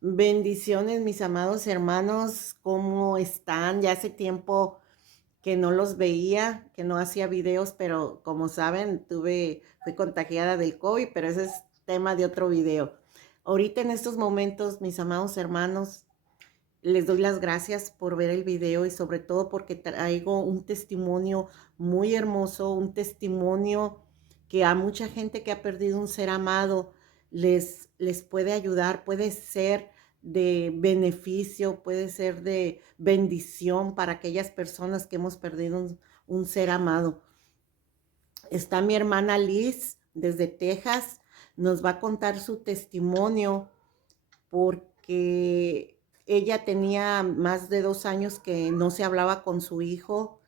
Bendiciones, mis amados hermanos, ¿cómo están? Ya hace tiempo que no los veía, que no hacía videos, pero como saben, fui contagiada del COVID, pero ese es tema de otro video. Ahorita en estos momentos, mis amados hermanos, les doy las gracias por ver el video y sobre todo porque traigo un testimonio muy hermoso, un testimonio que a mucha gente que ha perdido un ser amado les puede ayudar, puede ser de beneficio, puede ser de bendición para aquellas personas que hemos perdido un ser amado. Está mi hermana Liz desde Texas, nos va a contar su testimonio porque ella tenía más de 2 años que no se hablaba con su hijo,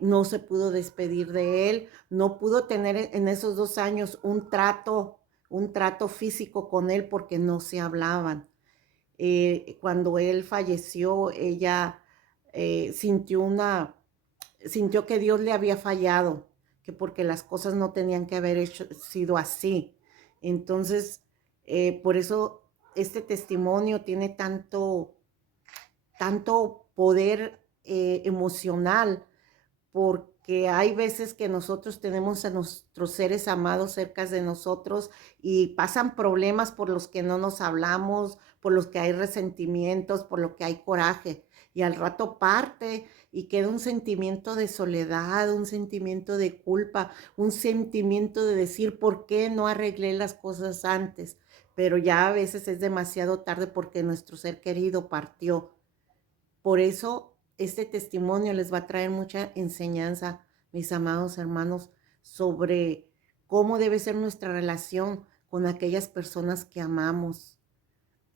no se pudo despedir de él, no pudo tener en esos 2 años un trato físico con él porque no se hablaban. Cuando él falleció, ella sintió sintió que Dios le había fallado, que porque las cosas no tenían que haber sido así. Entonces, por eso este testimonio tiene tanto poder emocional, porque hay veces que nosotros tenemos a nuestros seres amados cerca de nosotros y pasan problemas por los que no nos hablamos, por los que hay resentimientos, por lo que hay coraje. Y al rato parte y queda un sentimiento de soledad, un sentimiento de culpa, un sentimiento de decir, ¿por qué no arreglé las cosas antes? Pero ya a veces es demasiado tarde porque nuestro ser querido partió. Por eso este testimonio les va a traer mucha enseñanza, mis amados hermanos, sobre cómo debe ser nuestra relación con aquellas personas que amamos.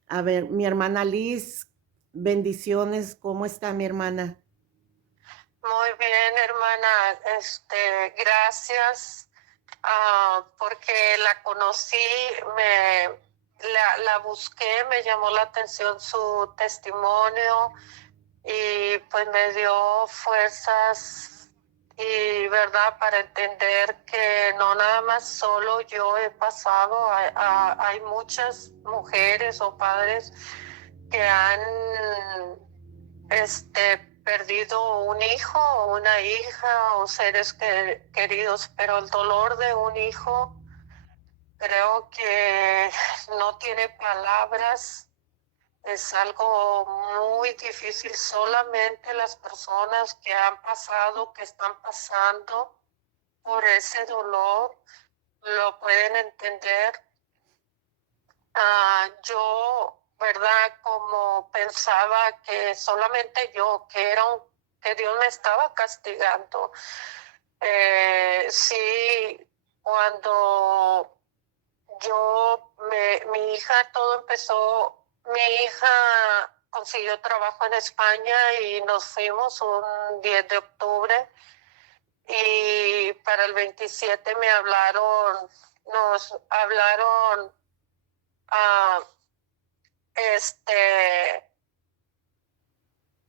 A ver, mi hermana Liz, bendiciones, ¿cómo está mi hermana? Muy bien, hermana. Gracias, porque la conocí, la busqué, me llamó la atención su testimonio y pues me dio fuerzas y verdad para entender que no nada más solo yo he pasado, hay muchas mujeres o padres que han perdido un hijo o una hija o seres queridos, pero el dolor de un hijo creo que no tiene palabras, es algo muy difícil. Solamente las personas que han pasado, que están pasando por ese dolor, lo pueden entender. Yo, ¿verdad? Como pensaba que solamente yo, que Dios me estaba castigando. Sí, cuando mi hija, todo empezó, mi hija consiguió trabajo en España y nos fuimos un 10 de octubre y para el 27 nos hablaron a este,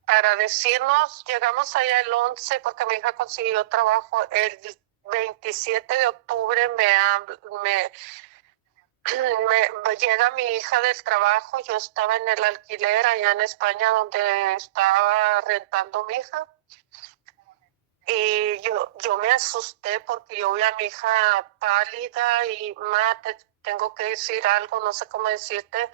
para decirnos, llegamos allá el 11 porque mi hija consiguió trabajo, el 27 de octubre llega mi hija del trabajo, yo estaba en el alquiler allá en España donde estaba rentando mi hija y yo me asusté porque yo vi a mi hija pálida y te tengo que decir algo, no sé cómo decirte.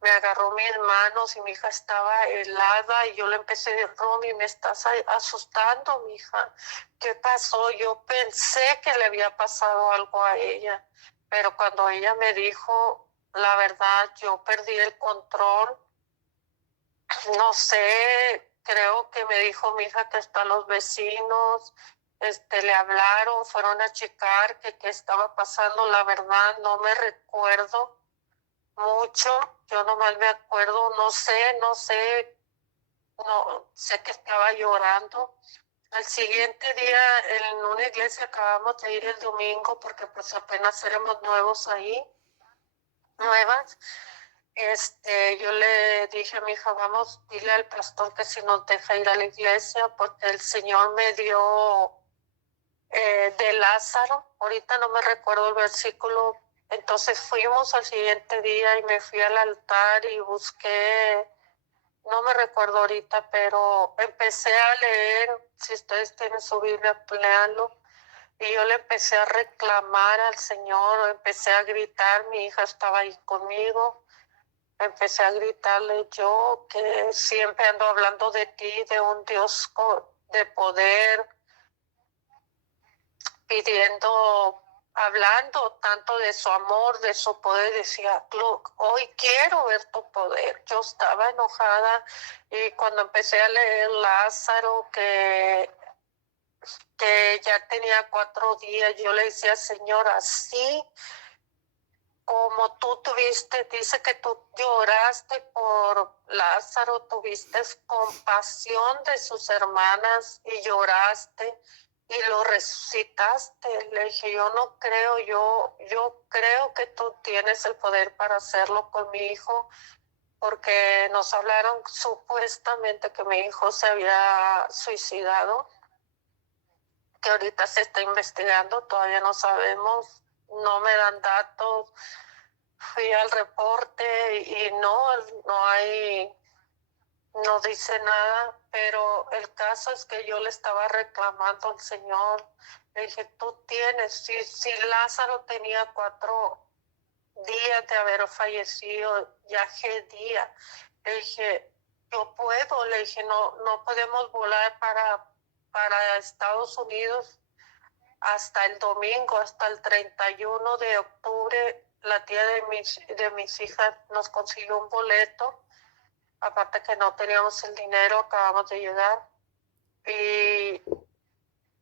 Me agarró mis manos y mi hija estaba helada y yo le empecé a decir, Romy, me estás asustando, mi hija. ¿Qué pasó? Yo pensé que le había pasado algo a ella, pero cuando ella me dijo, la verdad, yo perdí el control. No sé, creo que me dijo mi hija que están los vecinos, le hablaron, fueron a checar que qué estaba pasando. La verdad, no me recuerdo mucho, yo nomás me acuerdo, no sé que estaba llorando. Al siguiente día en una iglesia acabamos de ir el domingo porque pues apenas éramos nuevas. Yo le dije a mi hija, vamos, dile al pastor que si nos deja ir a la iglesia porque el Señor me dio de Lázaro, ahorita no me recuerdo el versículo, Entonces fuimos al siguiente día y me fui al altar y busqué, no me recuerdo ahorita, pero empecé a leer, si ustedes tienen su Biblia, léanlo. Y yo le empecé a reclamar al Señor, empecé a gritar, mi hija estaba ahí conmigo, empecé a gritarle yo que siempre ando hablando de ti, de un Dios de poder, pidiendo, hablando tanto de su amor, de su poder. Decía, hoy quiero ver tu poder. Yo estaba enojada y cuando empecé a leer Lázaro, que ya tenía 4 días, yo le decía, Señor, así como tú tuviste, dice que tú lloraste por Lázaro, tuviste compasión de sus hermanas y lloraste y lo resucitaste. Le dije, yo no creo, yo creo que tú tienes el poder para hacerlo con mi hijo, porque nos hablaron supuestamente que mi hijo se había suicidado, que ahorita se está investigando, todavía no sabemos, no me dan datos. Fui al reporte y no dice nada, pero el caso es que yo le estaba reclamando al Señor. Le dije, tú tienes, si Lázaro tenía 4 días de haber fallecido, ya qué día. Le dije, yo puedo, le dije, no podemos volar para Estados Unidos hasta el domingo, hasta el 31 de octubre, la tía de mis hijas nos consiguió un boleto, aparte que no teníamos el dinero, acabamos de llegar, y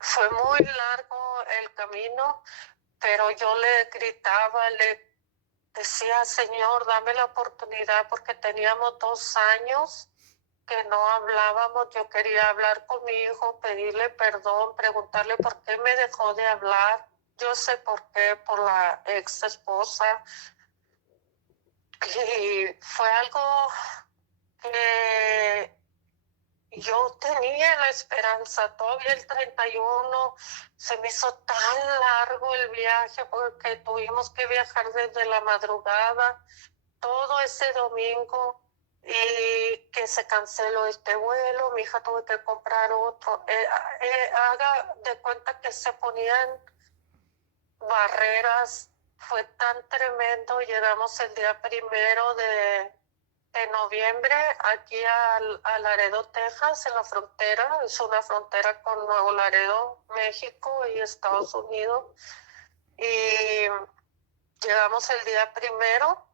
fue muy largo el camino, pero yo le gritaba, le decía, Señor, dame la oportunidad, porque teníamos 2 años que no hablábamos. Yo quería hablar con mi hijo, pedirle perdón, preguntarle por qué me dejó de hablar. Yo sé por qué, por la ex esposa. Y fue algo que yo tenía la esperanza. Todavía el 31 se me hizo tan largo el viaje porque tuvimos que viajar desde la madrugada todo ese domingo, y que se canceló este vuelo. Mi hija tuvo que comprar otro. Haga de cuenta que se ponían barreras. Fue tan tremendo. Llegamos el día 1 de noviembre aquí a Laredo, Texas, en la frontera. Es una frontera con Nuevo Laredo, México y Estados Unidos. Y llegamos el día 1.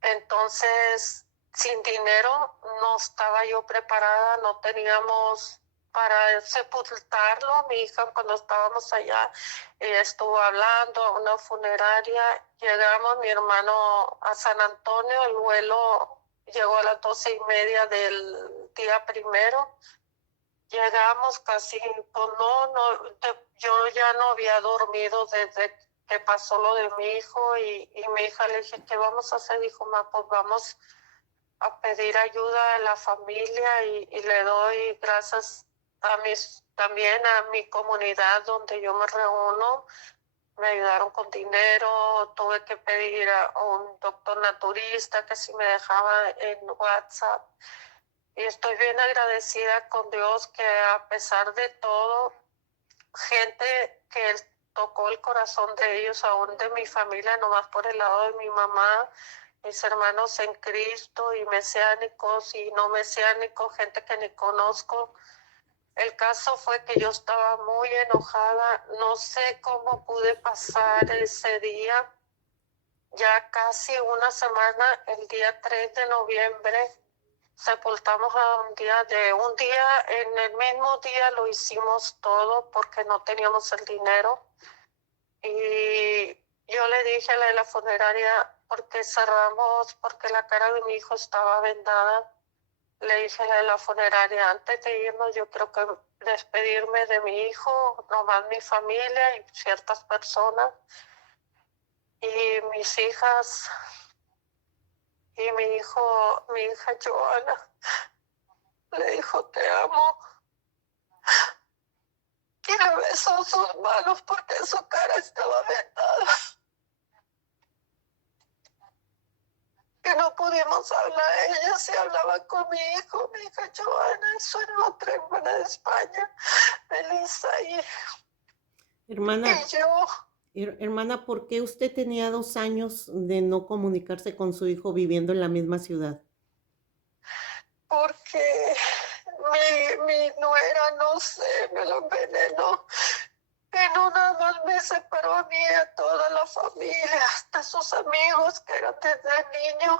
Entonces, sin dinero, no estaba yo preparada, no teníamos para sepultarlo. Mi hija, cuando estábamos allá, ella estuvo hablando a una funeraria. Llegamos, mi hermano, a San Antonio. El vuelo llegó a las 12:30 del día 1. Llegamos casi, pues yo ya no había dormido desde que pasó lo de mi hijo, y mi hija le dije, ¿qué vamos a hacer? Dijo, ma, pues vamos a pedir ayuda a la familia, y le doy gracias también a mi comunidad donde yo me reúno. Me ayudaron con dinero, tuve que pedir a un doctor naturista que si me dejaba en WhatsApp. Y estoy bien agradecida con Dios que a pesar de todo, gente que tocó el corazón de ellos, aún de mi familia, nomás por el lado de mi mamá, mis hermanos en Cristo y mesiánicos y no mesiánicos, gente que ni conozco. El caso fue que yo estaba muy enojada, no sé cómo pude pasar ese día. Ya casi una semana, el día 3 de noviembre, sepultamos a un día, en el mismo día lo hicimos todo porque no teníamos el dinero. Y yo le dije a la funeraria, porque cerramos, porque la cara de mi hijo estaba vendada. Le dije a la funeraria, antes de irnos, yo creo que despedirme de mi hijo, nomás mi familia y ciertas personas. Y mis hijas y mi hija Joana, le dijo, te amo. y le besó sus manos porque su cara estaba vendada. Que no pudimos hablar. Ella sí hablaba con mi hija Joana, y su otra hermana de España, Melissa, Hermana, y yo, hermana, ¿por qué usted tenía 2 años de no comunicarse con su hijo viviendo en la misma ciudad? porque mi nuera, no sé, me lo envenenó. Que no nada más me separó a mí y a toda la familia, hasta sus amigos que eran desde niño.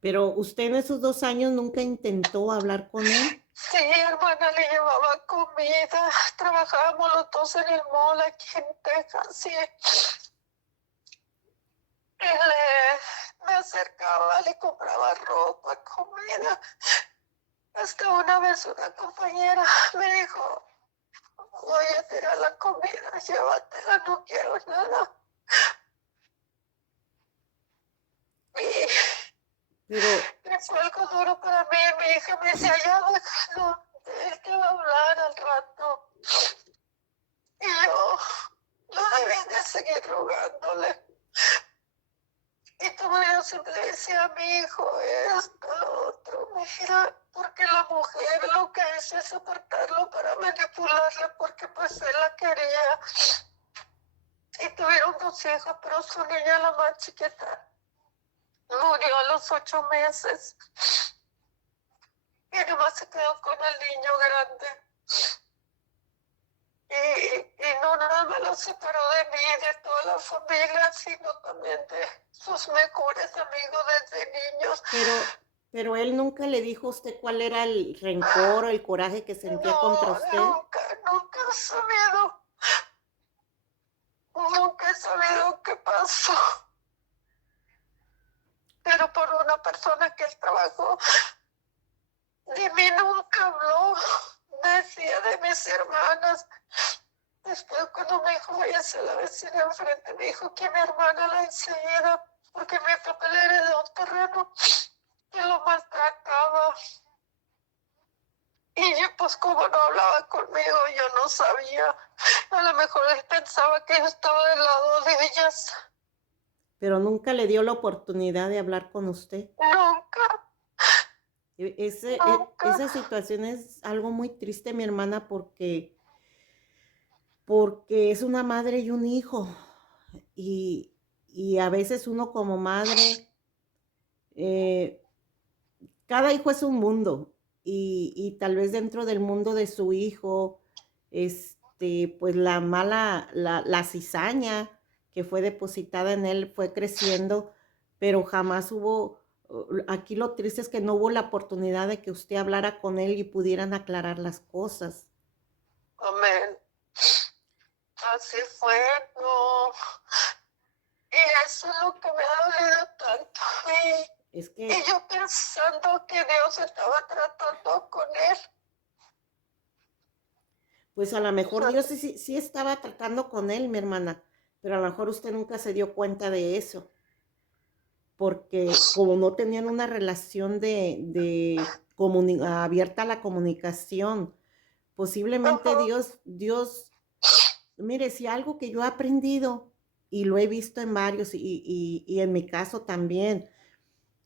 Pero usted en esos 2 años nunca intentó hablar con él. Sí, hermana, le llevaba comida, trabajábamos los dos en el mall aquí en Texas, me acercaba, le compraba ropa, comida. Hasta una vez una compañera me dijo, voy a tirar la comida, llévatela, no quiero nada. Pero, Y fue algo duro para mí. Mi hija me decía, ya déjalo, él te va a hablar al rato. Y yo debí de seguir rogándole. Y todavía siempre le decía a mi hijo esto, lo otro. Mira, porque la mujer lo que hizo es apartarlo para manipularle porque pues él la quería. Y tuvieron 2 hijos, pero su niña, la más chiquita, murió a los 8 meses. Y nomás se quedó con el niño grande. Y no nada más lo separó de mí y de toda la familia, sino también de sus mejores amigos desde niños. pero él nunca le dijo a usted cuál era el rencor o el coraje que sentía contra No, usted. nunca he sabido qué pasó. Pero por una persona que él trabajó, de mí nunca habló. Decía de mis hermanas. Después cuando me dijo, voy a hacer la vecina enfrente, me dijo que mi hermana la enseguida, porque mi papá le heredó un terreno que lo maltrataba. Y yo, pues como no hablaba conmigo, yo no sabía. A lo mejor él pensaba que yo estaba del lado de ellas. Pero nunca le dio la oportunidad de hablar con usted. Nunca, nunca. Esa situación es algo muy triste, mi hermana, porque es una madre y un hijo. Y, y a veces uno como madre, eh, cada hijo es un mundo. Y tal vez dentro del mundo de su hijo, pues la cizaña que fue depositada en él fue creciendo, pero jamás aquí lo triste es que no hubo la oportunidad de que usted hablara con él y pudieran aclarar las cosas. Amén. Así fue, no. Y eso es lo que me ha dolido tanto. Es Y que, yo pensando que Dios estaba tratando con él. pues a lo mejor Dios sí estaba tratando con él, mi hermana, pero a lo mejor usted nunca se dio cuenta de eso, porque como no tenían una relación abierta a la comunicación, posiblemente Ajá. Dios, mire, si algo que yo he aprendido y lo he visto en varios y en mi caso también,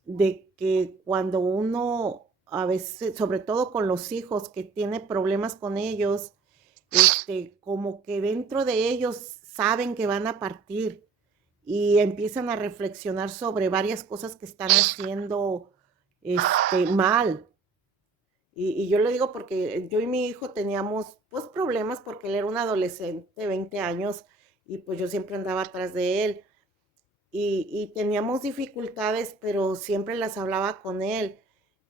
de que cuando uno a veces, sobre todo con los hijos que tiene problemas con ellos, como que dentro de ellos saben que van a partir y empiezan a reflexionar sobre varias cosas que están haciendo mal. Y yo le digo porque yo y mi hijo teníamos pues problemas porque él era un adolescente de 20 años y pues yo siempre andaba atrás de él y teníamos dificultades, pero siempre las hablaba con él.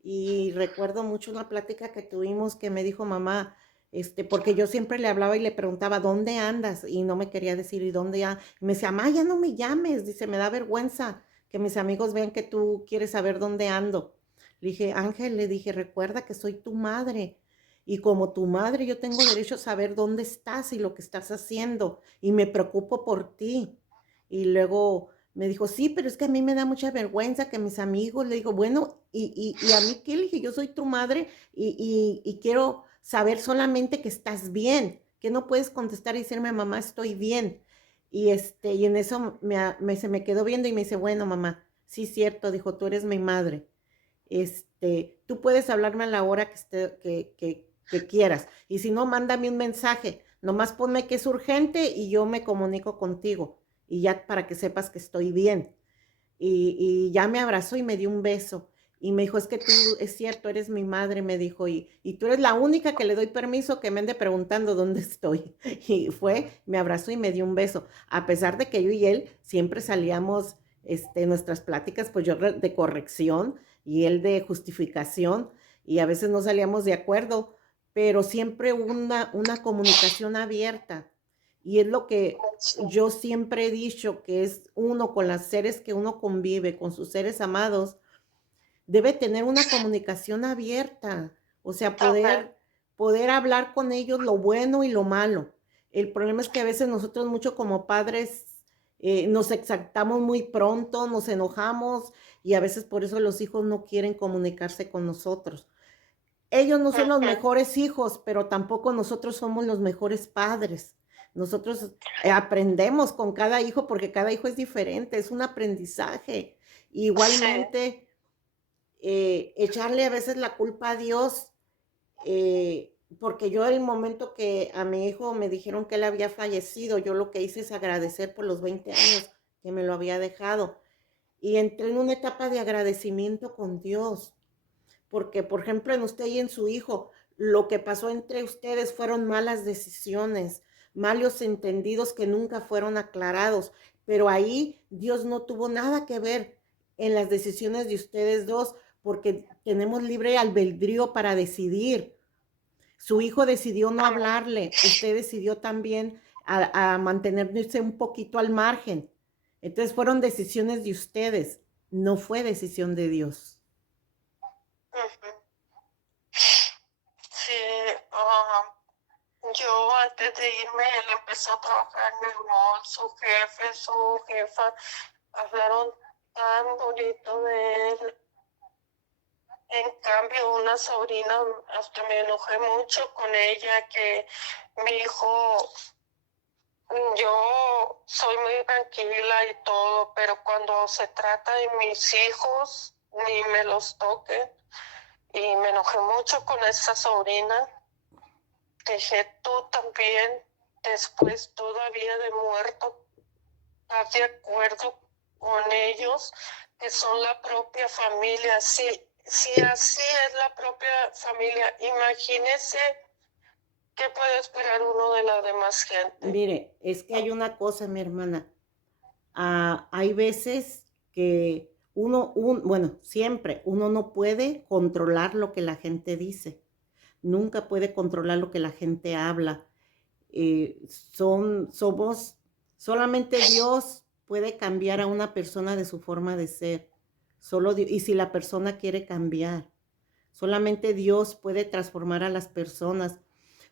Y recuerdo mucho una plática que tuvimos que me dijo mamá, porque yo siempre le hablaba y le preguntaba, ¿dónde andas? Y no me quería decir, ¿y dónde andas? Y me decía, mamá, ya no me llames, dice, me da vergüenza que mis amigos vean que tú quieres saber dónde ando. Le dije, Ángel, le dije, recuerda que soy tu madre. Y como tu madre, yo tengo derecho a saber dónde estás y lo que estás haciendo. Y me preocupo por ti. Y luego me dijo, sí, pero es que a mí me da mucha vergüenza que mis amigos, le digo, bueno, y a mí qué, le dije, yo soy tu madre y quiero saber solamente que estás bien, ¿qué no puedes contestar y decirme, mamá, estoy bien? Y en eso se me quedó viendo y me dice, bueno, mamá, sí, cierto, dijo, tú eres mi madre. Tú puedes hablarme a la hora que quieras. Y si no, mándame un mensaje. Nomás ponme que es urgente y yo me comunico contigo. Y ya para que sepas que estoy bien. Y ya me abrazó y me dio un beso. Y me dijo, es que tú, es cierto, eres mi madre, me dijo, y tú eres la única que le doy permiso que me ande preguntando dónde estoy. Y me abrazó y me dio un beso. A pesar de que yo y él siempre salíamos, nuestras pláticas, pues yo de corrección y él de justificación, y a veces no salíamos de acuerdo, pero siempre una comunicación abierta. Y es lo que Sí, yo siempre he dicho, que es uno con los seres que uno convive, con sus seres amados, debe tener una comunicación abierta, o sea, ajá, poder hablar con ellos lo bueno y lo malo. El problema es que a veces nosotros mucho como padres nos exaltamos muy pronto, nos enojamos y a veces por eso los hijos no quieren comunicarse con nosotros. Ellos no son los ajá, mejores hijos, pero tampoco nosotros somos los mejores padres. Nosotros aprendemos con cada hijo porque cada hijo es diferente, es un aprendizaje. sí, Igualmente, echarle a veces la culpa a Dios, porque yo el momento que a mi hijo me dijeron que él había fallecido, yo lo que hice es agradecer por los 20 años que me lo había dejado. Y entré en una etapa de agradecimiento con Dios porque, por ejemplo, en usted y en su hijo, lo que pasó entre ustedes fueron malas decisiones, malos entendidos que nunca fueron aclarados, pero ahí Dios no tuvo nada que ver en las decisiones de ustedes dos, porque tenemos libre albedrío para decidir. Su hijo decidió no ajá. hablarle, usted decidió también a mantenerse un poquito al margen. Entonces fueron decisiones de ustedes, no fue decisión de Dios. Ujú. Sí, ah, yo antes de irme, él empezó a trabajar en el mall, su jefe, su jefa, hablaron tan bonito de él. En cambio, una sobrina, hasta me enojé mucho con ella, que mi hijo, yo soy muy tranquila y todo, pero cuando se trata de mis hijos, ni me los toque. Y me enojé mucho con esa sobrina. Dije, tú también, después todavía de muerto, ¿estás de acuerdo con ellos, que son la propia familia? Si así es la propia familia, imagínese qué puede esperar uno de la demás gente. Mire, es que hay una cosa, mi hermana. Hay veces que bueno, siempre uno no puede controlar lo que la gente dice. Nunca puede controlar lo que la gente habla. Somos, solamente Dios puede cambiar a una persona de su forma de ser. Solo Dios, y si la persona quiere cambiar, solamente Dios puede transformar a las personas.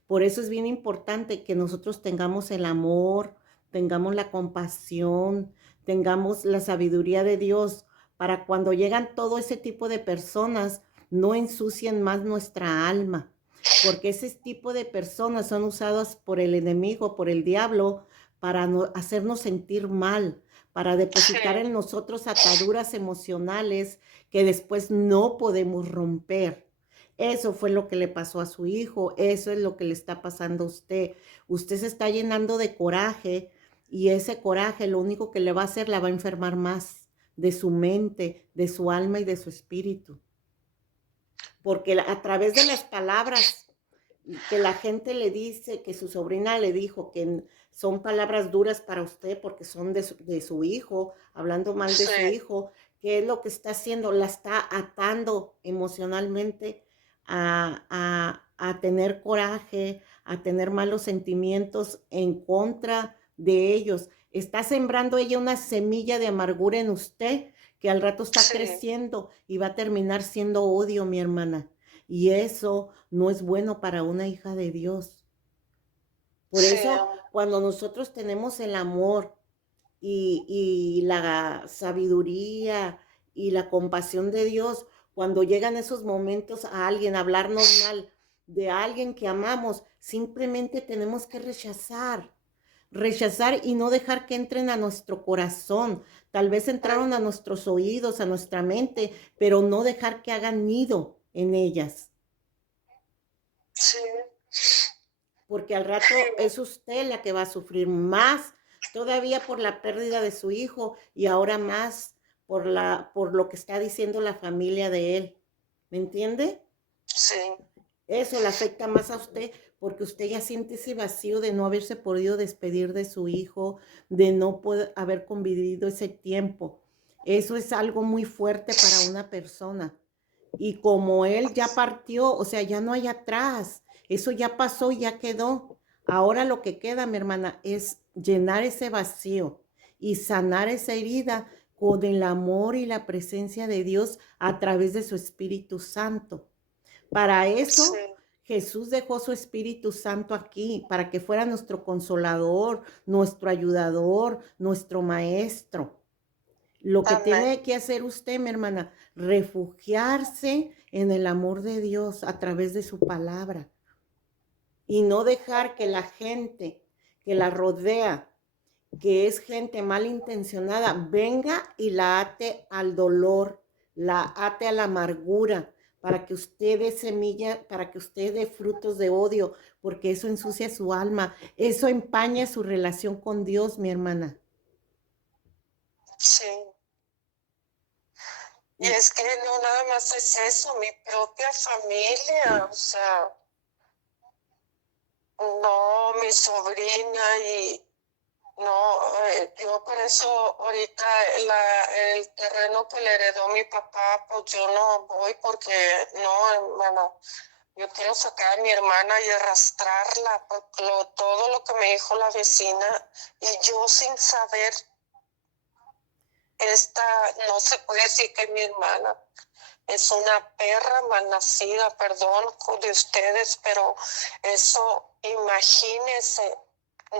Por eso es bien importante que nosotros tengamos el amor, tengamos la compasión, tengamos la sabiduría de Dios para cuando llegan todo ese tipo de personas, no ensucien más nuestra alma, porque ese tipo de personas son usadas por el enemigo, por el diablo, para hacernos sentir mal, para Sí, depositar en nosotros ataduras emocionales que después no podemos romper. Eso fue lo que le pasó a su hijo, eso es lo que le está pasando a usted. Usted se está llenando de coraje y ese coraje lo único que le va a hacer, la va a enfermar más de su mente, de su alma y de su espíritu. Porque a través de las palabras que la gente le dice, que su sobrina le dijo, que son palabras duras para usted porque son de su hijo, hablando mal de sí, su hijo, ¿qué es lo que está haciendo? La está atando emocionalmente a tener coraje, a tener malos sentimientos en contra de ellos. Está sembrando ella una semilla de amargura en usted que al rato está sí, creciendo y va a terminar siendo odio, mi hermana. Y eso no es bueno para una hija de Dios. Por sí, eso, cuando nosotros tenemos el amor y la sabiduría y la compasión de Dios, cuando llegan esos momentos a alguien, a hablarnos mal de alguien que amamos, Simplemente tenemos que rechazar y no dejar que entren a nuestro corazón. Tal vez entraron a nuestros oídos, a nuestra mente, pero no dejar que hagan nido en ellas, Sí, porque al rato es usted la que va a sufrir más todavía por la pérdida de su hijo y ahora más por lo que está diciendo la familia de él. ¿Me entiende? sí, Eso le afecta más a usted porque usted ya siente ese vacío de no haberse podido despedir de su hijo, de no poder haber convivido ese tiempo. Eso es algo muy fuerte para una persona. Y como él ya partió, o sea, ya no hay atrás. Eso ya pasó, ya quedó. Ahora lo que queda, mi hermana, es llenar ese vacío y sanar esa herida con el amor y la presencia de Dios a través de su Espíritu Santo. Para sí, eso Jesús dejó su Espíritu Santo aquí, para que fuera nuestro consolador, nuestro ayudador, nuestro maestro. Lo que amén. tiene que hacer usted, mi hermana, refugiarse en el amor de Dios a través de su palabra y no dejar que la gente que la rodea, que es gente malintencionada, venga y la ate al dolor, la ate a la amargura, para que usted dé semilla, para que usted dé frutos de odio, porque eso ensucia su alma, eso empaña su relación con Dios, mi hermana. Sí. Y Y es que no nada más es eso, mi propia familia, o sea, no, mi sobrina y no, yo por eso ahorita el terreno que le heredó mi papá, pues yo no voy porque no, hermano, yo quiero sacar a mi hermana y arrastrarla por todo lo que me dijo la vecina y yo sin saber, esta no se puede decir que es mi hermana. Es una perra malnacida, perdón de ustedes, pero eso, imagínense,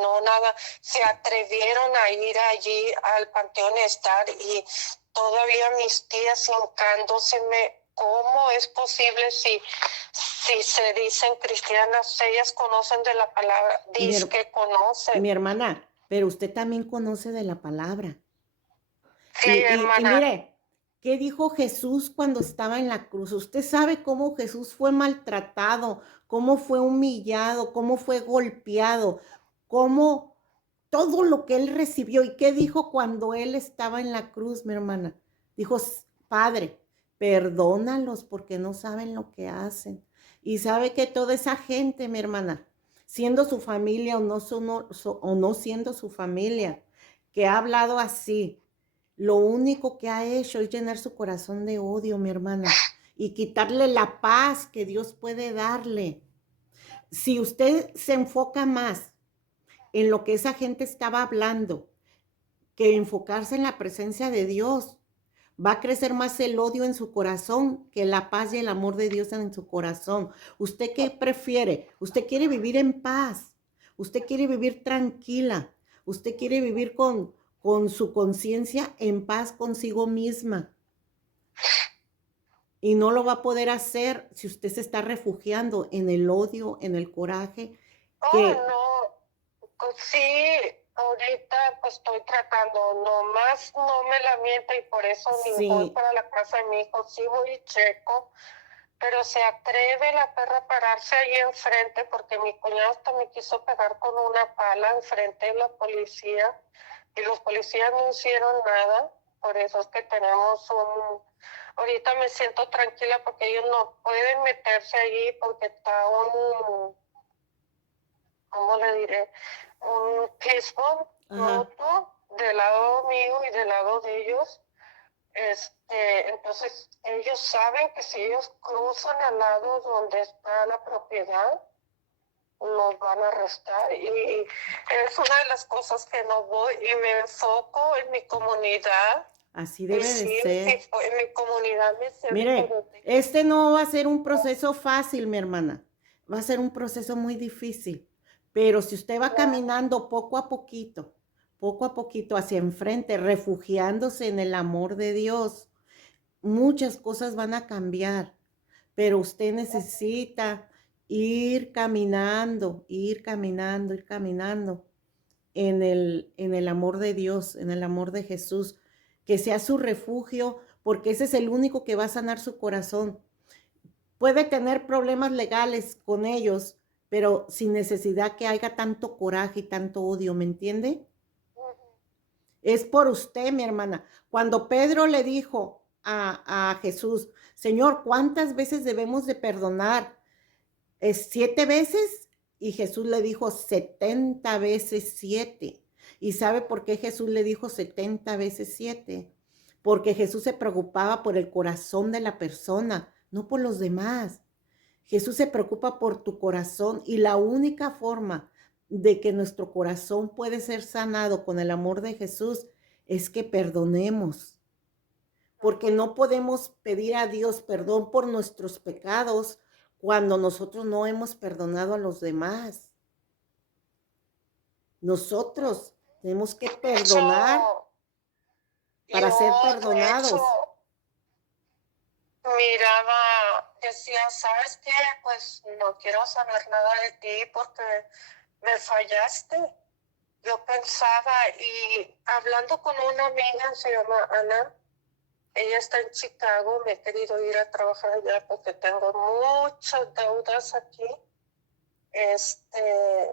no nada, se atrevieron a ir allí al Panteón Estar y todavía mis tías hincándoseme, ¿cómo es posible si se dicen cristianas, ellas conocen de la palabra, mi, dice que conocen? mi hermana, pero usted también conoce de la palabra. Sí, Y hermana, mire, ¿qué dijo Jesús cuando estaba en la cruz? Usted sabe cómo Jesús fue maltratado, cómo fue humillado, cómo fue golpeado, cómo todo lo que él recibió. ¿Y qué dijo cuando él estaba en la cruz, mi hermana? Dijo, Padre, perdónalos porque no saben lo que hacen. Y sabe que toda esa gente, mi hermana, siendo su familia o no siendo su familia, que ha hablado así, lo único que ha hecho es llenar su corazón de odio, mi hermana, y quitarle la paz que Dios puede darle. Si usted se enfoca más en lo que esa gente estaba hablando que enfocarse en la presencia de Dios, va a crecer más el odio en su corazón que la paz y el amor de Dios en su corazón. ¿Usted qué prefiere? ¿Usted quiere vivir en paz? ¿Usted quiere vivir tranquila? ¿Usted quiere vivir con su conciencia en paz consigo misma? Y no lo va a poder hacer si usted se está refugiando en el odio, en el coraje, oh que no, pues sí, ahorita pues estoy tratando, nomás no me la mienta y por eso ni voy sí, para la casa de mi hijo, sí voy y checo, pero se atreve la perra a pararse ahí enfrente porque mi cuñado hasta me quiso pegar con una pala enfrente de la policía y los policías no hicieron nada, por eso es que tenemos ahorita me siento tranquila porque ellos no pueden meterse allí porque está ¿cómo le diré? Un piso ajá. roto del lado mío y del lado de ellos. Entonces ellos saben que si ellos cruzan al lado donde está la propiedad, nos van a arrestar. Y es una de las cosas que no voy y me enfoco en mi comunidad. Así Y debe de sí, ser. en mi comunidad me siento Mire, este no va a ser un proceso fácil, mi hermana. Va a ser un proceso muy difícil. Pero si usted va caminando poco a poquito hacia enfrente, refugiándose en el amor de Dios, muchas cosas van a cambiar. Pero usted necesita ir caminando, ir caminando, ir caminando en el amor de Dios, en el amor de Jesús, que sea su refugio, porque ese es el único que va a sanar su corazón. Puede tener problemas legales con ellos, pero sin necesidad que haya tanto coraje y tanto odio, ¿me entiende? ujú. Es por usted, mi hermana. Cuando Pedro le dijo a Jesús, Señor, ¿cuántas veces debemos de perdonar? ¿Es 7 veces? Y Jesús le dijo 70 veces 7. ¿Y sabe por qué Jesús le dijo 70 veces 7? Porque Jesús se preocupaba por el corazón de la persona, no por los demás. Jesús se preocupa por tu corazón y la única forma de que nuestro corazón puede ser sanado con el amor de Jesús es que perdonemos, porque no podemos pedir a Dios perdón por nuestros pecados cuando nosotros no hemos perdonado a los demás. Nosotros tenemos que De hecho, perdonar para ser yo de hecho perdonados. miraba, decía, ¿sabes qué? Pues no quiero saber nada de ti porque me fallaste. Yo pensaba y hablando con una amiga, se llama Ana, ella está en Chicago, me he querido ir a trabajar allá porque tengo muchas deudas aquí. Este,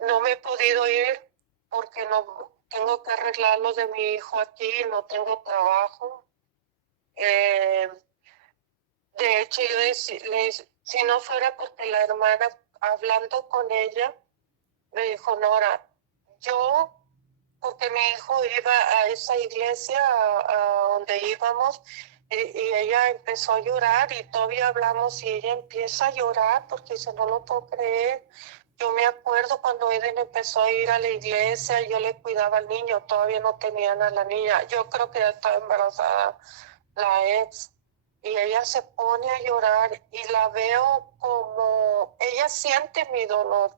no me he podido ir porque no tengo que arreglar lo de mi hijo aquí, no tengo trabajo. Eh, de hecho, si no fuera porque la hermana, hablando con ella, me dijo, Nora, yo, porque mi hijo iba a esa iglesia a donde íbamos, y ella empezó a llorar y todavía hablamos y ella empieza a llorar porque dice, no lo puedo creer. Yo me acuerdo cuando Eden empezó a ir a la iglesia, yo le cuidaba al niño, todavía no tenían a la niña. Yo creo que ya estaba embarazada la ex. Y ella se pone a llorar y la veo como, ella siente mi dolor.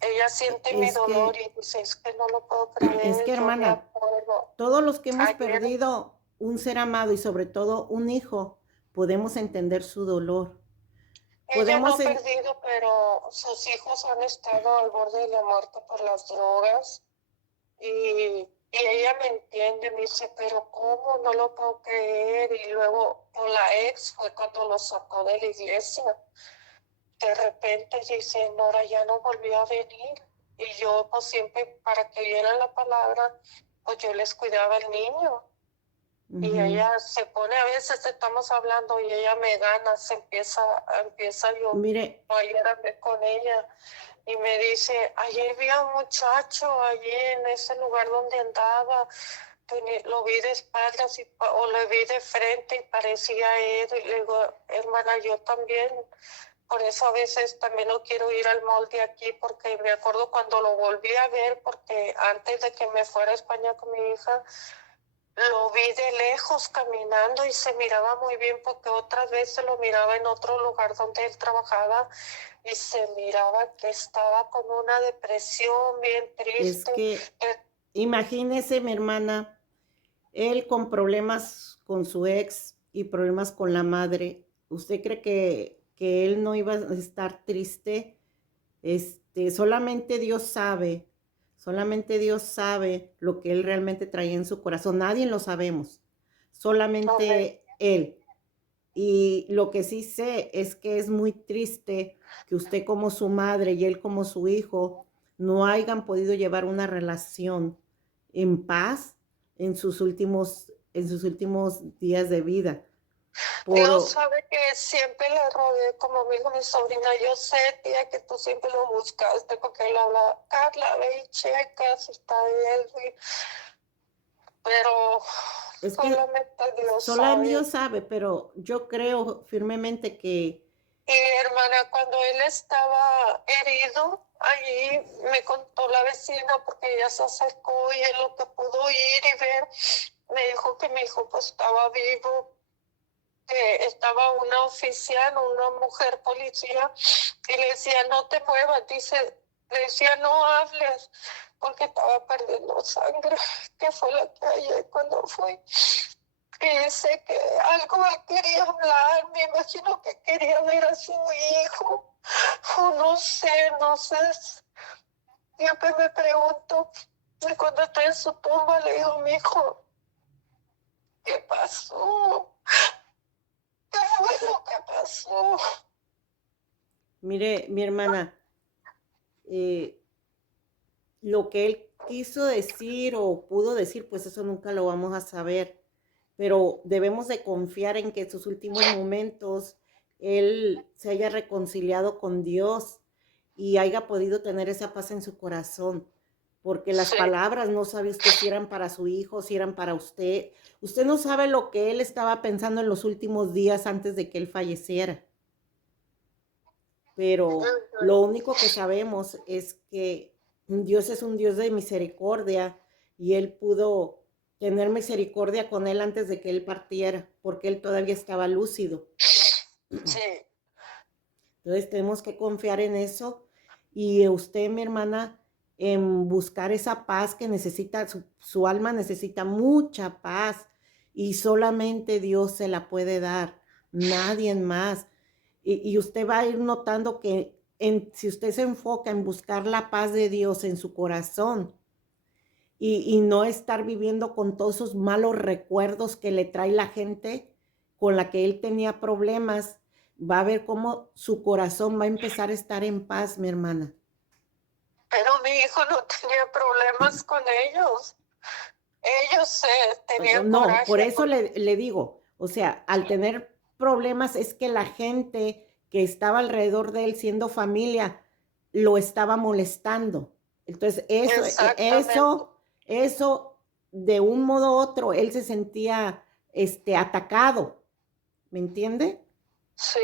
Ella siente mi Es dolor que, y dice, es que no lo puedo es creer, que yo me hermana, acuerdo. todos los que hemos Ayer perdido un ser amado y sobre todo un hijo, podemos entender su dolor. ella no Podemos, ha perdido, pero sus hijos han estado al borde de la muerte por las drogas y ella me entiende, me dice, pero ¿cómo? No lo puedo creer. Y luego con la ex fue cuando lo sacó de la iglesia. De repente dice, Nora ya no volvió a venir. Y yo pues siempre para que vieran la palabra, pues yo les cuidaba al niño. Y ujú. ella se pone, a veces estamos hablando y ella me gana, empieza yo Mire, ayer hablé con ella y me dice, ayer vi a un muchacho allí en ese lugar donde andaba, lo vi de espaldas o lo vi de frente y parecía él. Y le digo, hermana, yo también, por eso a veces también no quiero ir al molde aquí porque me acuerdo cuando lo volví a ver, porque antes de que me fuera a España con mi hija, lo vi de lejos caminando y se miraba muy bien porque otras veces lo miraba en otro lugar donde él trabajaba y se miraba que estaba con una depresión bien es triste. que imagínese, mi hermana, él con problemas con su ex y problemas con la madre. ¿Usted cree que él no iba a estar triste? Solamente Dios sabe lo que él realmente traía en su corazón. Nadie lo sabemos, Donde, solamente él. Y lo que sí sé es que es muy triste que usted como su madre y él como su hijo no hayan podido llevar una relación en paz en sus últimos días de vida. Dios Por, sabe que siempre le rodeé, como me dijo mi sobrina, yo sé, tía, que tú siempre lo buscaste porque él habla, Carla, ve y checa si está él, pero es que solamente Dios solo sabe. Dios sabe, pero yo creo firmemente que Y hermana, cuando él estaba herido, allí me contó la vecina porque ella se acercó y en lo que pudo ir y ver, me dijo que mi hijo pues estaba vivo, que estaba una oficial, una mujer policía, y le decía, no te muevas, dice, le decía, no hables, porque estaba perdiendo sangre, que fue la que ayer cuando fui. que dice que algo él quería hablar, me imagino que quería ver a su hijo, o no sé, no sé. Siempre me pregunto, y cuando estoy en su tumba le digo, mi hijo, ¿qué pasó? ¿Qué fue lo que pasó? Mire, mi hermana, eh, lo que él quiso decir o pudo decir, pues eso nunca lo vamos a saber, pero debemos de confiar en que en sus últimos momentos él se haya reconciliado con Dios y haya podido tener esa paz en su corazón, porque las Sí, palabras no sabe usted si eran para su hijo, si eran para usted. Usted no sabe lo que él estaba pensando en los últimos días antes de que él falleciera, pero lo ujú, único que sabemos es que Dios es un Dios de misericordia y Él pudo tener misericordia con él antes de que él partiera, porque él todavía estaba lúcido. sí, Entonces tenemos que confiar en eso y usted, mi hermana, en buscar esa paz que necesita, su alma necesita mucha paz y solamente Dios se la puede dar, nadie más. Y usted va a ir notando que si usted se enfoca en buscar la paz de Dios en su corazón y no estar viviendo con todos esos malos recuerdos que le trae la gente con la que él tenía problemas, va a ver cómo su corazón va a empezar a estar en paz, mi hermana. pero mi hijo no tenía problemas con ellos. Ellos tenían No, por coraje eso le digo, o sea, al tener problemas es que la gente que estaba alrededor de él siendo familia lo estaba molestando. Entonces, exactamente. eso, de un modo u otro, él se sentía atacado, ¿me entiende? Sí,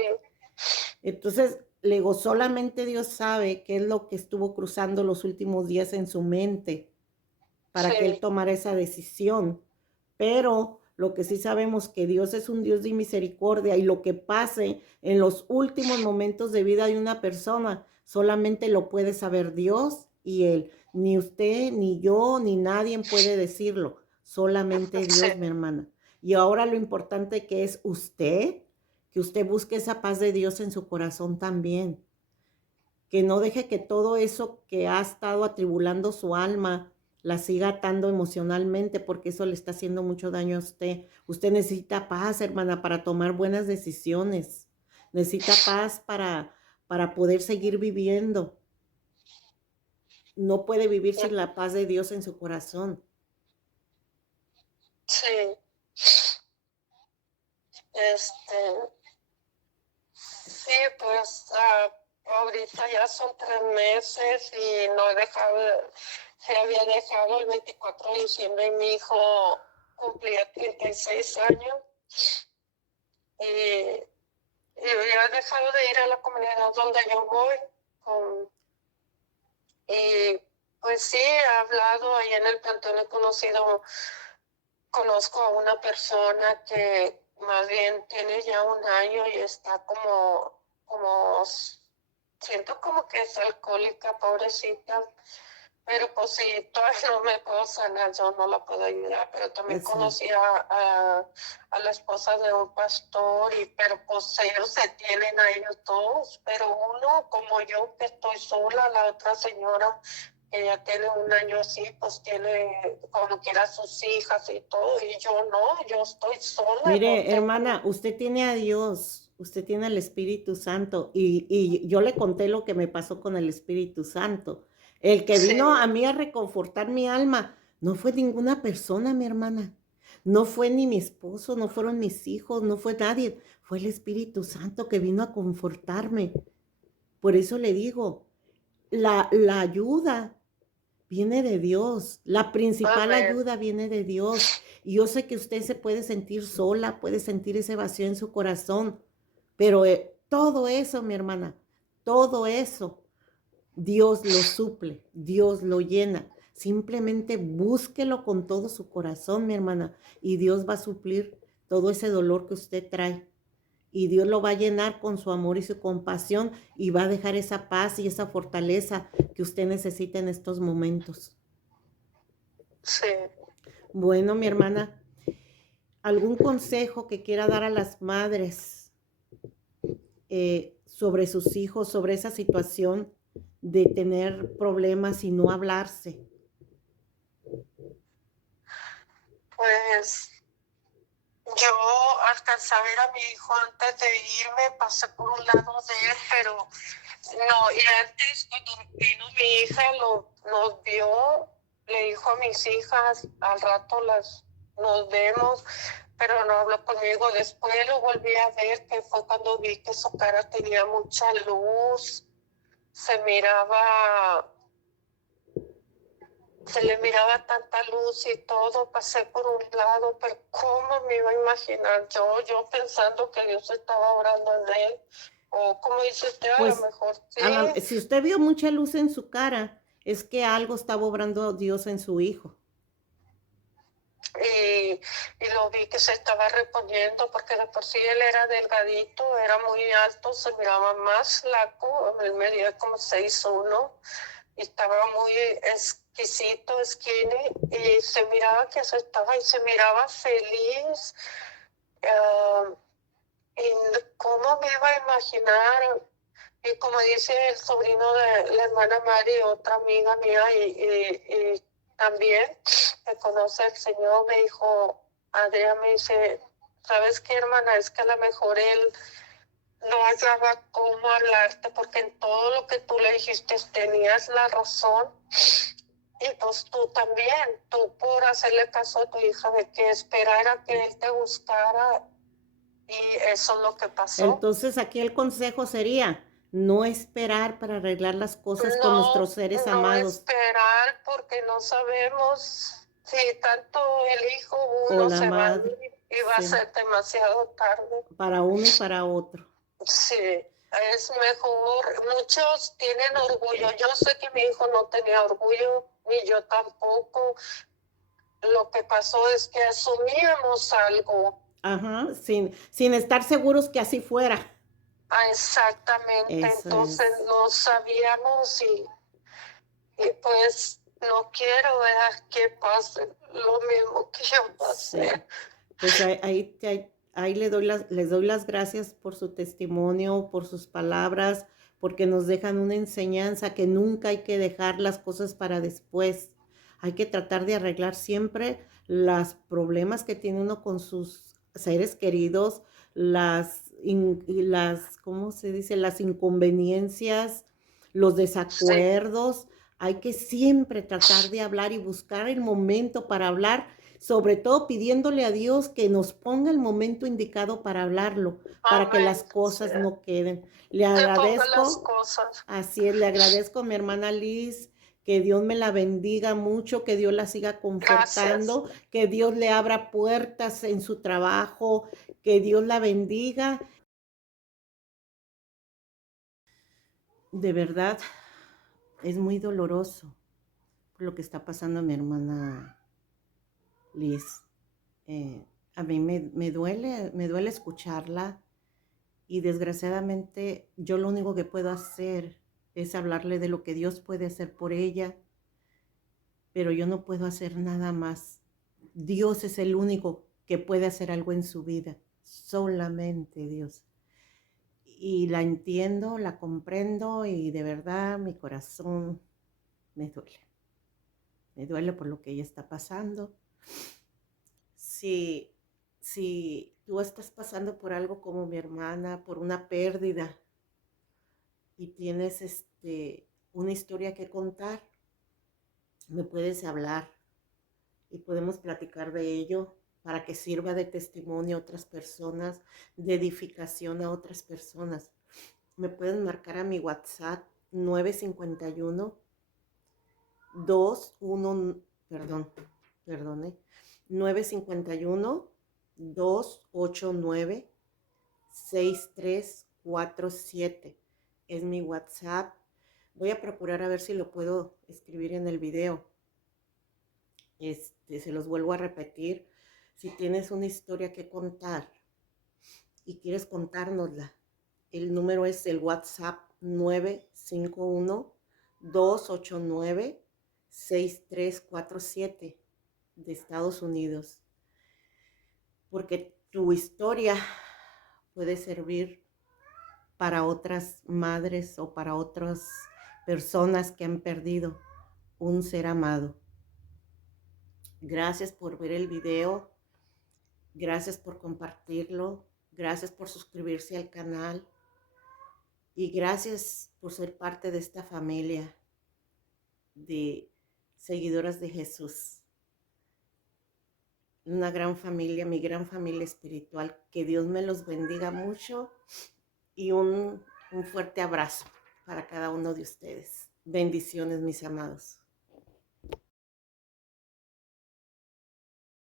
Entonces, le digo, solamente Dios sabe qué es lo que estuvo cruzando los últimos días en su mente para que él sí, tomara esa decisión. Pero lo que sí sabemos que Dios es un Dios de misericordia y lo que pase en los últimos momentos de vida de una persona solamente lo puede saber Dios y él. Ni usted, ni yo, ni nadie puede decirlo. Solamente sí, Dios, mi hermana. Y ahora lo importante que es usted, que usted busque esa paz de Dios en su corazón también. Que no deje que todo eso que ha estado atribulando su alma la siga atando emocionalmente, porque eso le está haciendo mucho daño a usted. Usted necesita paz, hermana, para tomar buenas decisiones. Necesita paz para poder seguir viviendo. No puede vivir sin la paz de Dios en su corazón. sí. Este, sí, pues ahorita ya son 3 meses y no he dejado, se había dejado el 24 de diciembre y mi hijo cumplía 36 años y, y he dejado de ir a la comunidad donde yo voy. Con, y pues sí, he hablado ahí en el plantón, conozco a una persona que más bien tiene ya un año y está siento como que es alcohólica, pobrecita, pero pues sí, todavía no me puedo sanar, yo no la puedo ayudar, pero también Esa. conocí a la esposa de un pastor, pero pues ellos se tienen a ellos todos, pero uno como yo que estoy sola, la otra señora que ya tiene un año así, pues tiene como quiera sus hijas y todo, y yo no, yo estoy sola, no Mire, hermana, tengo, usted tiene a Dios, usted tiene al Espíritu Santo y yo le conté lo que me pasó con el Espíritu Santo. El que sí, vino a mí a reconfortar mi alma no fue ninguna persona, mi hermana. No fue ni mi esposo, no fueron mis hijos, no fue nadie. Fue el Espíritu Santo que vino a confortarme. Por eso le digo, la ayuda viene de Dios, la principal amén, ayuda viene de Dios. Y yo sé que usted se puede sentir sola, puede sentir ese vacío en su corazón, pero todo eso, mi hermana, todo eso, Dios lo suple, Dios lo llena. Simplemente búsquelo con todo su corazón, mi hermana, y Dios va a suplir todo ese dolor que usted trae y Dios lo va a llenar con su amor y su compasión y va a dejar esa paz y esa fortaleza que usted necesita en estos momentos. sí, Bueno, mi hermana, ¿Algún consejo que quiera dar a las madres sobre sus hijos, sobre esa situación de tener problemas y no hablarse? Pues yo alcancé a ver a mi hijo antes de irme, pasé por un lado de él, pero no, y antes cuando vino mi hija nos vio, le dijo a mis hijas, al rato nos vemos, pero no habló conmigo. Después lo volví a ver, que fue cuando vi que su cara tenía mucha luz, se miraba, se le miraba tanta luz y todo. Pasé por un lado, pero ¿cómo me iba a imaginar yo pensando que Dios estaba orando en él? O como dice usted, a lo Pues, mejor sí. si usted vio mucha luz en su cara, es que algo estaba obrando Dios en su hijo. Y lo vi que se estaba reponiendo, porque de por sí él era delgadito, era muy alto, se miraba más flaco, él medía como 6'1", y estaba muy exquisito, skinny, y se miraba que se estaba, y se miraba feliz. ah, y cómo me iba a imaginar, y como dice el sobrino de la hermana Mari, otra amiga mía, y también que conoce al Señor, me dijo, Adrián, me dice, ¿sabes qué, hermana? Es que a lo mejor él no hallaba cómo hablarte, porque en todo lo que tú le dijiste tenías la razón. Y pues tú también, tú por hacerle caso a tu hija de que esperara que él te buscara, y eso es lo que pasó. Entonces, aquí el consejo sería no esperar para arreglar las cosas con No, nuestros seres no amados esperar, porque no sabemos si tanto el hijo o uno la se va a madre, ir y va a sí, ser demasiado tarde. para uno y para otro. Sí, es mejor. Muchos tienen orgullo. Yo sé que mi hijo no tenía orgullo, ni yo tampoco. Lo que pasó es que asumíamos algo. Ajá, sin estar seguros que así fuera. Exactamente. Eso Entonces es. no sabíamos, y pues no quiero ver que pase lo mismo que yo Sí. pasé. Pues ahí les doy las gracias por su testimonio, por sus palabras, porque nos dejan una enseñanza que nunca hay que dejar las cosas para después. Hay que tratar de arreglar siempre los problemas que tiene uno con sus seres queridos, ¿cómo se dice? Las inconveniencias, los Sí, desacuerdos. Hay que siempre tratar de hablar y buscar el momento para hablar, sobre todo pidiéndole a Dios que nos ponga el momento indicado para hablarlo, para que amén. las Sí. cosas no queden. Le Que ponga las agradezco, cosas. así es, le agradezco a mi hermana Liz, que Dios me la bendiga mucho, que Dios la siga Gracias. confortando, que Dios le abra puertas en su trabajo, que Dios la bendiga. De verdad, es muy doloroso por lo que está pasando a mi hermana Liz. A mí me duele escucharla y desgraciadamente yo lo único que puedo hacer es hablarle de lo que Dios puede hacer por ella, pero yo no puedo hacer nada más. Dios es el único que puede hacer algo en su vida, solamente Dios. Y la entiendo, la comprendo y de verdad mi corazón me duele. Me duele por lo que ella está pasando. Si, si tú estás pasando por algo como mi hermana, por una pérdida y tienes una historia que contar, me puedes hablar y podemos platicar de ello para que sirva de testimonio a otras personas, de edificación a otras personas. Me pueden marcar a mi WhatsApp 951 21, perdón, perdone, 951 289 6347. Es mi WhatsApp. Voy a procurar a ver si lo puedo escribir en el video. Se los vuelvo a repetir. Si tienes una historia que contar y quieres contárnosla, el número es el WhatsApp 951 289 6347 de Estados Unidos. porque tu historia puede servir para otras madres o para otras personas que han perdido un ser amado. Gracias por ver el video, gracias por compartirlo, gracias por suscribirse al canal y gracias por ser parte de esta familia de seguidoras de Jesús. Una gran familia, mi gran familia espiritual. Que Dios me los bendiga mucho y un fuerte abrazo para cada uno de ustedes. Bendiciones, mis amados.